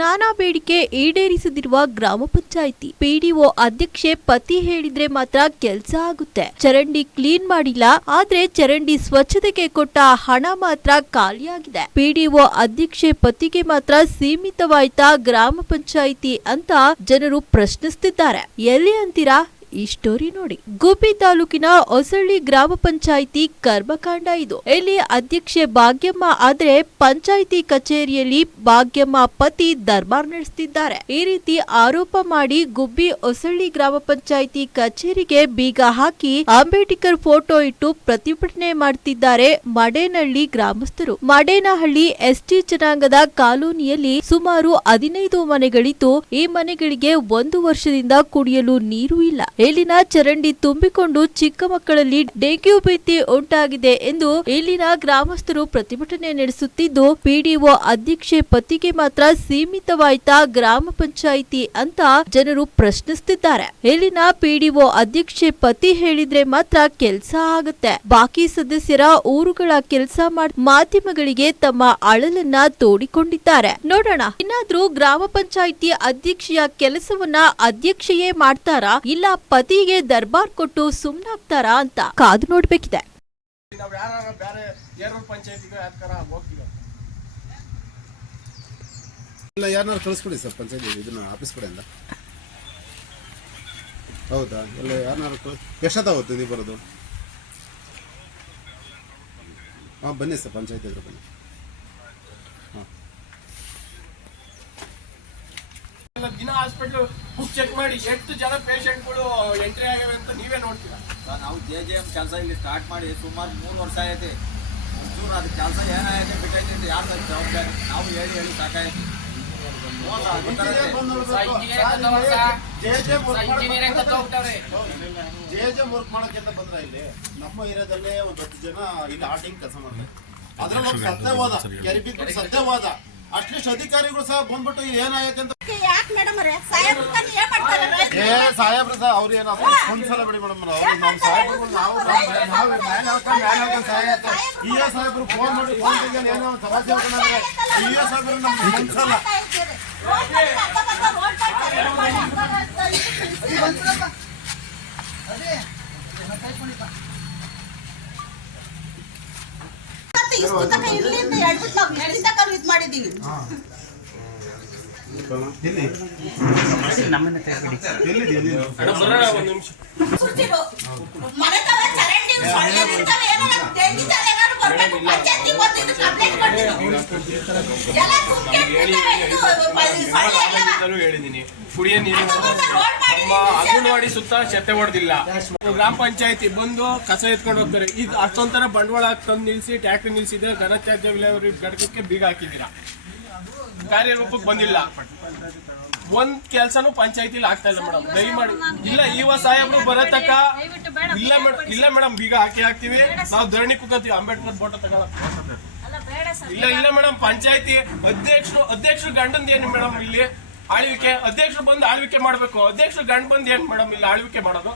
ನಾನಾ ಬೇಡಿಕೆ ಈಡೇರಿಸದಿರುವ ಗ್ರಾಮ ಪಂಚಾಯಿತಿ ಪಿಡಿಒ ಅಧ್ಯಕ್ಷೆ ಪತಿ ಹೇಳಿದ್ರೆ ಮಾತ್ರ ಕೆಲಸ ಆಗುತ್ತೆ. ಚರಂಡಿ ಕ್ಲೀನ್ ಮಾಡಿಲ್ಲ, ಆದ್ರೆ ಚರಂಡಿ ಸ್ವಚ್ಛತೆಗೆ ಕೊಟ್ಟ ಹಣ ಮಾತ್ರ ಖಾಲಿಯಾಗಿದೆ. ಪಿಡಿಒ ಅಧ್ಯಕ್ಷೆ ಪತಿಗೆ ಮಾತ್ರ ಸೀಮಿತವಾಯ್ತಾ ಗ್ರಾಮ ಪಂಚಾಯಿತಿ ಅಂತ ಜನರು ಪ್ರಶ್ನಿಸುತ್ತಿದ್ದಾರೆ. ಎಲ್ಲಿ ಅಂತೀರಾ? ಈ ಸ್ಟೋರಿ ನೋಡಿ. ಗುಬ್ಬಿ ತಾಲೂಕಿನ ಹೊಸಳ್ಳಿ ಗ್ರಾಮ ಪಂಚಾಯಿತಿ ಕರ್ಮಕಾಂಡ ಇದು. ಇಲ್ಲಿ ಅಧ್ಯಕ್ಷೆ ಭಾಗ್ಯಮ್ಮ ಆದ್ರೆ ಪಂಚಾಯಿತಿ ಕಚೇರಿಯಲ್ಲಿ ಭಾಗ್ಯಮ್ಮ ಪತಿ ದರ್ಬಾರ್ ನಡೆಸುತ್ತಿದ್ದಾರೆ. ಈ ರೀತಿ ಆರೋಪ ಮಾಡಿ ಗುಬ್ಬಿ ಹೊಸಳ್ಳಿ ಗ್ರಾಮ ಪಂಚಾಯಿತಿ ಕಚೇರಿಗೆ ಬೀಗ ಹಾಕಿ ಅಂಬೇಡ್ಕರ್ ಫೋಟೋ ಇಟ್ಟು ಪ್ರತಿಭಟನೆ ಮಾಡುತ್ತಿದ್ದಾರೆ ಮಡೇನಹಳ್ಳಿ ಗ್ರಾಮಸ್ಥರು. ಮಡೇನಹಳ್ಳಿ ಎಸ್ಟಿ ಜನಾಂಗದ ಕಾಲೋನಿಯಲ್ಲಿ ಸುಮಾರು 15 ಮನೆಗಳಿದ್ದು ಈ ಮನೆಗಳಿಗೆ 1 ವರ್ಷದಿಂದ ಕುಡಿಯಲು ನೀರು ಇಲ್ಲ. ಇಲ್ಲಿನ ಚರಂಡಿ ತುಂಬಿಕೊಂಡು ಚಿಕ್ಕ ಮಕ್ಕಳಲ್ಲಿ ಡೆಂಗ್ಯೂ ಭೀತಿ ಉಂಟಾಗಿದೆ ಎಂದು ಇಲ್ಲಿನ ಗ್ರಾಮಸ್ಥರು ಪ್ರತಿಭಟನೆ ನಡೆಸುತ್ತಿದ್ದು, ಪಿಡಿಒ ಅಧ್ಯಕ್ಷೆ ಪತಿಗೆ ಮಾತ್ರ ಸೀಮಿತವಾಯ್ತಾ ಗ್ರಾಮ ಪಂಚಾಯಿತಿ ಅಂತ ಜನರು ಪ್ರಶ್ನಿಸುತ್ತಿದ್ದಾರೆ. ಇಲ್ಲಿನ ಪಿಡಿಒ ಅಧ್ಯಕ್ಷೆ ಪತಿ ಹೇಳಿದ್ರೆ ಮಾತ್ರ ಕೆಲಸ ಆಗುತ್ತೆ, ಬಾಕಿ ಸದಸ್ಯರ ಊರುಗಳ ಕೆಲಸ ಮಾಡಿ ಮಾಧ್ಯಮಗಳಿಗೆ ತಮ್ಮ ಅಳಲನ್ನ ತೋಡಿಕೊಂಡಿದ್ದಾರೆ. ನೋಡೋಣ, ಇನ್ನಾದ್ರೂ ಗ್ರಾಮ ಪಂಚಾಯಿತಿ ಅಧ್ಯಕ್ಷೆಯ ಕೆಲಸವನ್ನ ಅಧ್ಯಕ್ಷೆಯೇ ಮಾಡ್ತಾರಾ ಇಲ್ಲ ಪತಿಗೆ ದರ್ಬಾರ್ ಕೊಟ್ಟು ಸುಮ್ನಾಗ್ತಾರಾ ಅಂತ ಕಾದು ನೋಡ್ಬೇಕಿದೆ. ಯಾರನ್ನಾರು ಕಳಿಸ್ಕೊಡಿ ಸರ್ ಪಂಚಾಯತಿ ಇದನ್ನ ಆಫೀಸ್ ಕಡೆಯಿಂದ. ಹೌದಾ? ಎಲ್ಲ ಯಾರನ್ನಾರು ಎಷ್ಟೊತ್ತಾಗುತ್ತೆ ನೀವು ಬರೋದು? ಹಾಂ ಬನ್ನಿ ಸರ್, ಪಂಚಾಯತಿ ಹತ್ರ ಬನ್ನಿ. ಹಾಂ ದಿನ ಹಾಸ್ಪಿಟಲ್ ಬುಕ್ ಚೆಕ್ ಮಾಡಿ ಎಷ್ಟು ಜನ ಪೇಷಂಟ್ಗಳು ಎಂಟ್ರಿ ಆಗಿವೆ ಅಂತ ನೀವೇ ನೋಡ್ತೀರಾ. ನಾವು JJM ಕೆಲಸ ಇಲ್ಲಿ ಸ್ಟಾರ್ಟ್ ಮಾಡಿ ಸುಮಾರು 3 ವರ್ಷ ಆಯ್ತು. ಒಂಚೂರು ಅದು ಕೆಲಸ ಏನಾಗೈತೆ ಬಿಟ್ಟೈತೆ ಅಂತ ಯಾರು ಸರ್ ಜವಾಬ್ದಾರಿ? ನಾವು ಹೇಳಿ ಸಾಕಾಯ್ತು. JJM ವರ್ಕ್ ಮಾಡೋಕೆ ಅಂತ ಬಂದ್ರೆ ಇಲ್ಲಿ ನಮ್ಮ ಏರಿಯಾದಲ್ಲೇ ಒಂದು 10 ಜನ ಇಲ್ಲಿ ಆರ್ಟಿಂಗ್ ಕೆಲಸ ಮಾಡ್ತಾರೆ. ಅದ್ರಲ್ಲಿ ಸತ್ಯವಾದ ಸತ್ಯವಾದ ಅಟ್ಲೀಸ್ಟ್ ಅಧಿಕಾರಿಗಳು ಸಹ ಬಂದ್ಬಿಟ್ಟು ಏನಾಗೈತೆ ಅಂತ ಸಾಹೇಬ್ರು ಸಹ ಅವ್ರು ಏನಾದ್ರು ಒಂದ್ಸಲ ಬಿಡಿ ಮೇಡಮ್, ನಮ್ಮ ಸಾಹೇಬ್ರು ನಾವು ಸಾಹೇಬ್ರು ಫೋನ್ ಮಾಡಿ ಏನೋ ಸಮಸ್ಯೆ ಅಂದ್ರೆ ಸಾಹೇಬ್ರು ನಮ್ಗೆ ಒಂದ್ಸಲ ಮಾಡಿದೀವಿ. ಹೇಳಿದೀನಿ, ಕುಡಿಯ ನೀರು ನಮ್ಮ ಅಂಗನವಾಡಿ ಸುತ್ತ ಚೆತ್ತೆ ಹೊಡೆದಿಲ್ಲ. ಗ್ರಾಮ ಪಂಚಾಯತಿ ಬಂದು ಕಸ ಎತ್ಕೊಂಡು ಹೋಗ್ತಾರೆ. ಇದು ಅಷ್ಟೊಂಥರ ಬಂಡವಾಳ ತಂದು ನಿಲ್ಸಿ ಟ್ಯಾಕ್ಟ್ರಿ ನಿಲ್ಸಿದ್ರೆ ಘನತ್ಯಾಜ್ಯ ವಿಲೇವಾರಿ ಘಟಕಕ್ಕೆ ಬೀಗ ಹಾಕಿದ್ದೀರಾ, ಕಾರ್ಯರೂಪಕ್ಕೆ ಬಂದಿಲ್ಲ. ಒಂದ್ ಕೆಲ್ಸನೂ ಪಂಚಾಯತಿಲಿ ಆಗ್ತಾ ಇಲ್ಲ ಮೇಡಮ್. ದಯಮಾಡಿ ಇಲ್ಲ ಇವ ಸಾಹೇಬ್ರು ಬರತಕ್ಕ ಇಲ್ಲ ಮೇಡಮ್, ಬೀಗ ಹಾಕ್ತಿವಿ ನಾವು ಧರಣಿ ಕುಕ್ಕಂತೀವಿ. ಅಂಬೇಡ್ಕರ್ ಫೋಟೋ ತಗೊಳಕ್ ಇಲ್ಲ ಮೇಡಮ್. ಪಂಚಾಯತಿ ಅಧ್ಯಕ್ಷರು ಗಂಡಂದ ಏನು ಮೇಡಮ್ ಇಲ್ಲಿ ಆಳ್ವಿಕೆ? ಅಧ್ಯಕ್ಷರು ಬಂದು ಆಳ್ವಿಕೆ ಮಾಡ್ಬೇಕು. ಅಧ್ಯಕ್ಷರು ಗಂಡ ಬಂದ್ ಏನ್ ಮೇಡಮ್ ಇಲ್ಲಿ ಆಳ್ವಿಕೆ ಮಾಡೋದು?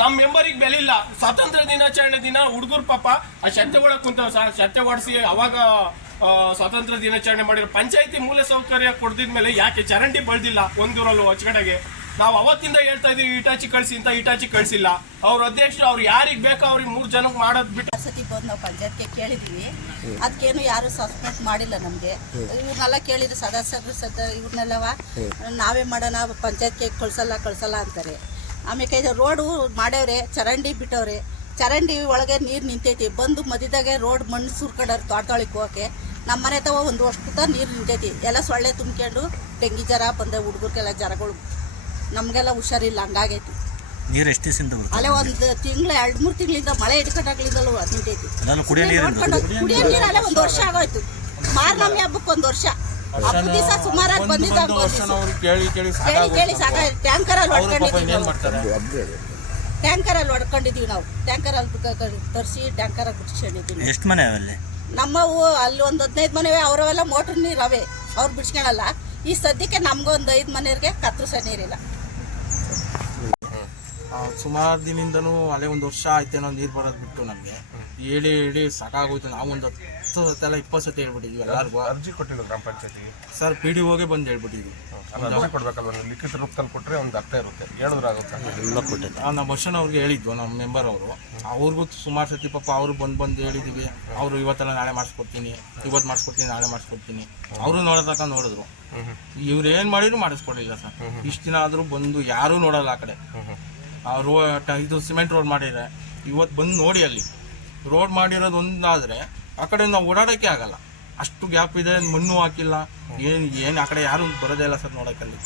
ನಮ್ ಮೆಂಬರಿಗೆ ಬೆಲೆ ಇಲ್ಲ. ಸ್ವಾತಂತ್ರ್ಯ ದಿನಾಚರಣೆ ದಿನ ಹುಡುಗರು ಪಾಪ ಆ ಶತ್ತೆ ಒಳಗ್ ಕುಂತವ್ ಸರ್, ಶತ್ತೆ ಹೊಡಿಸಿ ಅವಾಗ ಸ್ವಾತಂತ್ರ್ಯ ದಿನಾಚರಣೆ ಮಾಡಿರೋ. ಪಂಚಾಯತಿ ಮೂಲ ಸೌಕರ್ಯ ಕೊಡ್ದಿದ್ಮೇಲೆ ಯಾಕೆ ಚರಂಡಿ ಬೆಳೆದಿಲ್ಲ ಒಂದೂರಲ್ಲೂ ಹೊಚ್ಕಡೆಗೆ? ನಾವು ಅವತ್ತಿಂದ ಹೇಳ್ತಾ ಇದೀವಿ ಇಟಾಚಿ ಕಳ್ಸಿ ಅಂತ, ಇಟಾಚಿ ಕಳ್ಸಿಲ್ಲ. ಅವ್ರ ಅಧ್ಯಕ್ಷರು ಅವ್ರು ಯಾರಿಗ್ ಬೇಕೋ ಅವ್ರಿಗೆ 3 ಜನಕ್ಕೆ ಮಾಡೋದ್ ಬಿಟ್ಟು ಸತಿ ಬಂದು ನಾವು ಪಂಚಾಯತ್ಗೆ ಕೇಳಿದೀವಿ. ಅದಕ್ಕೇನು ಯಾರು ಸಸ್ಪೆಂಡ್ ಮಾಡಿಲ್ಲ ನಮಗೆ. ಇವ್ರನ್ನೆಲ್ಲ ಕೇಳಿದ್ರೆ ಸದಸ್ಯರು ಇವ್ರನ್ನೆಲ್ಲವ ನಾವೇ ಮಾಡೋಣ, ಪಂಚಾಯತ್ಗೆ ಕಳ್ಸಲ್ಲ ಅಂತಾರೆ. ಆಮೇಲೆ ರೋಡು ಮಾಡ್ಯವ್ರೆ, ಚರಂಡಿ ಬಿಟ್ಟವ್ರೆ, ಚರಂಡಿ ಒಳಗೆ ನೀರು ನಿಂತೈತಿ. ಬಂದು ಮಧ್ಯದಾಗೆ ರೋಡ್ ಮಣ್ಣು ಸುರ್ಕೊಂಡವ್ರು ತೋಟದೊಳಗೆ ಹೋಗಕ್ಕೆ. ನಮ್ಮ ಮನೆ ತವ 1 ವರ್ಷದ ನೀರು ನಿಂತೈತಿ. ಎಲ್ಲ ಸೊಳ್ಳೆ ತುಂಬ್ಕೊಂಡು ಡೆಂಗಿ ಜ್ವರ ಬಂದ ಹುಡುಗರಿಗೆಲ್ಲ ಜ್ವರಗಳು, ನಮಗೆಲ್ಲ ಹುಷಾರಿಲ್ಲ, ಹಂಗಾಗೈತಿ. ನೀರು ಎಷ್ಟು ದಿವಸದಿಂದ ಅಲ್ಲೇ 1 ತಿಂಗಳು 2-3 ತಿಂಗಳಿಂದ ಮಳೆ ಹಿಡ್ಕಟ್ಟಾಗ್ಲಿಂದಲೂ ನಿಂತೈತಿ. ಕುಡಿಯೋ ನೀರು ಅಲ್ಲೇ 1 ವರ್ಷ ಆಗೋಯ್ತು. ಮಾರ್ನಮ್ಮಿ ಹಬ್ಬಕ್ಕೆ 1 ವರ್ಷ. ಹಬ್ಬದ ದಿವಸ ಸುಮಾರಾಗಿ ಬಂದಿದ್ದ ಕೇಳಿ ಸಾಕಾಯ್ತು. ಟ್ಯಾಂಕರಲ್ಲಿ ಹೊಡ್ಕೊಂಡಿದೀವಿ ನಾವು. ಟ್ಯಾಂಕರಲ್ಲಿ ತರಿಸಿ ಟ್ಯಾಂಕರಲ್ಲಿ ಬಿಡಿಸ್ಕೊಂಡಿದ್ದೀವಿ. ಎಷ್ಟು ಮನೆ ಅವಲ್ಲಿ? ನಮ್ಮವು ಅಲ್ಲಿ ಒಂದು 15 ಮನೆ ಅವರವೆಲ್ಲ ಮೋಟ್ರ್ ನೀರು ಅವೆ, ಅವ್ರು ಬಿಡ್ಸ್ಕೊಳಲ್ಲ. ಈ ಸದ್ಯಕ್ಕೆ ನಮ್ಗೊಂದು 5 ಮನೆಯವ್ರಿಗೆ ಕತ್ತರಿಸೋ ನೀರಿಲ್ಲ. ಸುಮಾರು ದಿನದಿಂದನೂ ಅಲ್ಲೇ ಒಂದು ವರ್ಷ ಆಯ್ತೇನೋ ನೀರು ಬರೋದು ಬಿಟ್ಟು ನಮಗೆ ಹೇಳಿ ಸಾಕಾಗೋಯ್ತು. ನಾವು ಒಂದು 10 ಸತಿ ಅಲ್ಲ 20 ಸತಿ ಹೇಳ್ಬಿಟ್ಟಿದ್ವಿ ಎಲ್ಲರಿಗೂ. ಅರ್ಜಿ ಕೊಟ್ಟಿಲ್ಲ ಗ್ರಾಮ ಪಂಚಾಯತಿ ಸರ್ PDOಗೆ ಬಂದು ಹೇಳ್ಬಿಟ್ಟಿದ್ವಿ. ಅರ್ಜಿ ಕೊಡ್ಬೇಕಲ್ವ, ಲಿಖಿತ ರೂಪದಲ್ಲಿ ಕೊಟ್ಟರೆ ಒಂದು ಅರ್ಥ ಇರುತ್ತೆ, ಹೇಳಿದ್ರಾಗುತ್ತೆ. ನಮ್ಮ ವರ್ಷನ್ ಅವ್ರಿಗೆ ಹೇಳಿದ್ವು, ನಮ್ಮ ಮೆಂಬರ್ ಅವರು. ಅವ್ರಿಗೂ ಸುಮಾರು ಸತಿ ಪಾಪ ಅವರು ಬಂದು ಹೇಳಿದ್ವಿ. ಅವರು ಇವತ್ತೆಲ್ಲ ನಾಳೆ ಮಾಡಿಸ್ಕೊಡ್ತೀನಿ, ಇವತ್ತು ಮಾಡಿಸ್ಕೊಡ್ತೀನಿ, ನಾಳೆ ಮಾಡಿಸ್ಕೊಡ್ತೀನಿ. ಅವರು ನೋಡೋದಕ್ಕ ನೋಡಿದ್ರು. ಇವ್ರು ಏನು ಮಾಡಿದ್ರು ಮಾಡಿಸ್ಕೊಡ್ಲಿಲ್ಲ ಸರ್. ಇಷ್ಟು ದಿನ ಆದರೂ ಬಂದು ಯಾರೂ ನೋಡಲ್ಲ ಆ ಕಡೆ. ಇದು ಸಿಮೆಂಟ್ ರೋಡ್ ಮಾಡಿದ್ರೆ ಇವತ್ತು ಬಂದು ನೋಡಿ, ಅಲ್ಲಿ ರೋಡ್ ಮಾಡಿರೋದು ಒಂದಾದರೆ ಆ ಕಡೆ ನಾವು ಓಡಾಡೋಕ್ಕೆ ಆಗಲ್ಲ, ಅಷ್ಟು ಗ್ಯಾಪ್ ಇದೆ. ಮಣ್ಣು ಹಾಕಿಲ್ಲ, ಏನು ಆ ಕಡೆ ಯಾರು ಬರೋದೇ ಇಲ್ಲ ಸರ್ ನೋಡೋಕ್ಕಲ್ಲಿ.